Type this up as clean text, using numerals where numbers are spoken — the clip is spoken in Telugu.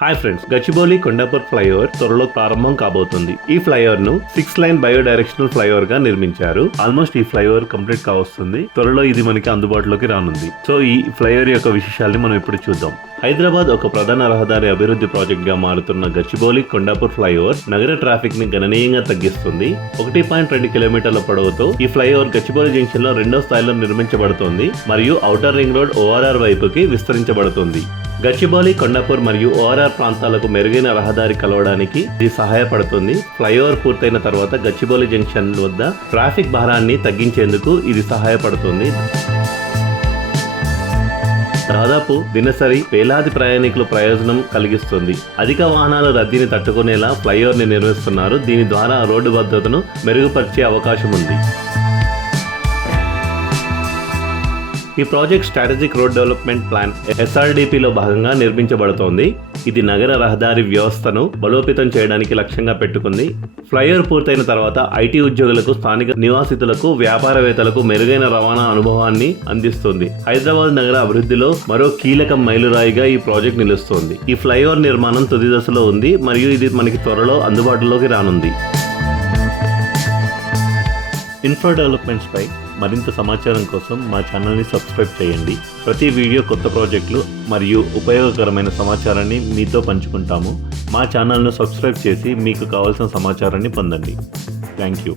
Hi friends, Gachibowli Kondapur flyover త్వరలో ప్రారంభం కాబోతుంది. ఈ ఫ్లైఓవర్ ను 6 లైన్ బయో డైరెక్షనల్ ఫ్లైఓవర్ గా నిర్మించారు. ఆల్మోస్ట్ ఈ ఫ్లైఓవర్ కంప్లీట్ కావస్తుంది. త్వరలో ఇది మనకి అందుబాటులోకి రానుంది. సో ఈ ఫ్లైఓవర్ యొక్క విశేషాలని మనం ఇప్పుడు చూద్దాం. హైదరాబాద్ ఒక ప్రధాన రహదారి అభివృద్ధి ప్రాజెక్ట్ గా మారుతున్న గచ్చిబౌలి కొండాపూర్ ఫ్లైఓవర్ నగర ట్రాఫిక్ ని గణనీయంగా తగ్గిస్తుంది. 1.2 కిలోమీటర్ల పొడవుతో ఈ ఫ్లైఓవర్ గచ్చిబౌలి జంక్షన్ లో 2వ స్థాయిలో నిర్మించబడుతోంది మరియు ఔటర్ రింగ్ రోడ్ ORR వైపుకి విస్తరించబడుతుంది. గచ్చిబౌలి, కొండాపూర్ మరియు ORR ప్రాంతాలకు మెరుగైన రహదారి కలవడానికి ఇది సహాయపడుతుంది. ఫ్లైఓవర్ పూర్తయిన తర్వాత గచ్చిబౌలి జంక్షన్ వద్ద ట్రాఫిక్ భారాన్ని తగ్గించేందుకు ఇది సహాయపడుతుంది. దాదాపు దినసరి వేలాది ప్రయాణికులు ప్రయోజనం కలిగిస్తుంది. అధిక వాహనాల రద్దీని తట్టుకునేలా ఫ్లైఓవర్ ని నిర్మిస్తున్నారు. దీని ద్వారా రోడ్డు భద్రతను మెరుగుపరిచే అవకాశం ఉంది. ఈ project strategic road development plan SRDPలో భాగంగా నిర్మించబడుతోంది. ఇది నగర రహదారి వ్యవస్థను బలోపేతం చేయడానికి లక్ష్యంగా పెట్టుకుంది. ఫ్లైఓవర్ పూర్తయిన తర్వాత IT ఉద్యోగులకు, స్థానిక నివాసితులకు, వ్యాపారవేత్తలకు మెరుగైన రవాణా అనుభవాన్ని అందిస్తుంది. హైదరాబాద్ నగర అభివృద్ధిలో మరో కీలక మైలురాయిగా ఈ ప్రాజెక్ట్ నిలుస్తోంది. ఈ ఫ్లైఓవర్ నిర్మాణం తుది దశలో ఉంది మరియు ఇది మనకి త్వరలో అందుబాటులోకి రానుంది. ఇన్ఫ్రా డెవలప్మెంట్స్ పై మరింత సమాచారం కోసం మా ఛానల్ని సబ్స్క్రైబ్ చేయండి. ప్రతి వీడియో కొత్త ప్రాజెక్టులు మరియు ఉపయోగకరమైన సమాచారాన్ని మీతో పంచుకుంటాము. మా ఛానల్ను సబ్స్క్రైబ్ చేసి మీకు కావాల్సిన సమాచారాన్ని పొందండి. Thank you.